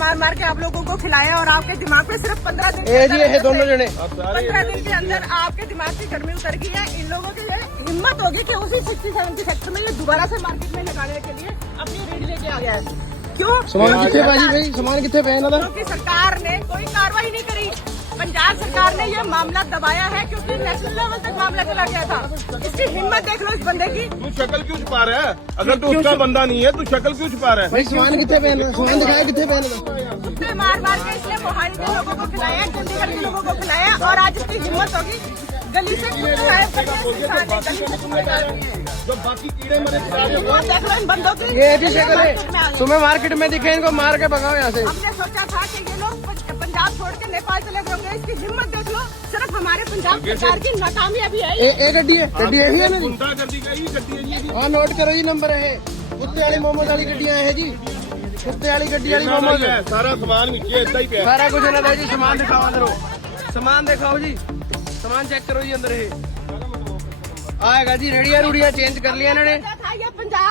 मार मार के आप लोगों को खिलाया और आपके दिमाग पे सिर्फ 15 दिन ये दोनों जने 15 दिन के अंदर आपके दिमाग की गर्मी उतर गई है। इन लोगों की ये हिम्मत होगी कि उसी 60-70 सेक्टर में ये दोबारा से मार्केट में लगाने के लिए अपनी रेड लेके आ गया है। क्यों? समान कितने भाजी भाई, समान कितने पे इन्हां दा? क्योंकि सरकार ने कोई कार्रवाई नहीं करी। पंजाब सरकार ने ये मामला दबाया है क्योंकि नेशनल लेवल तक मामला चला गया था। इसकी हिम्मत देख लो इस बंदे की। तू शक्ल क्यों छुपा रहा है? अगर तू उसका बंदा नहीं है, तू शक्ल क्यों छुपा रहा है? भाई समान कितने पे इन्हां दा? समान दिखाया कितने पे इन्हां दा? कुत्ते मार मार के इसने मोहाली के लोगों को खिलाया, चंडीगढ़ के लोगों को खिलाया और आज इसकी हिम्मत होगी गली से कुत्ते गायब करके गली से कुत्ते गायब किए। जो बाकी कीड़े मरे हिम्मत देख लो इन बंदों की। ये भी शक्ल है, तुम्हें मार्केट में दिखे, इनको मार के भगाओ यहाँ से। हमने सोचा था कि ये लोग पंजाब छोड़ के नेपाल चले गए होंगे। इसकी हिम्मत देख लो, सिर्फ हमारे पंजाब सरकार की नाकामयाबी है। ये गड्डी यही है ना जी? गुंडागर्दी का ही गड्डी है जी। हाँ नोट करो जी, नंबर है कुत्ते वाली मोमोज वाली गड्डियां है जी, कुत्ते वाली गड्डी वाली मोमोज। सारा सामान नीचे इतना ही पे सारा कुछ इन्हां दा जी। सामान दिखाओ अंदरों, सामान दिखाओ जी, सामान चेक करो जी अंदर। ये आएगा जी, रेडिया रूडिया चेंज कर लिया इन्होंने। ये पंजाब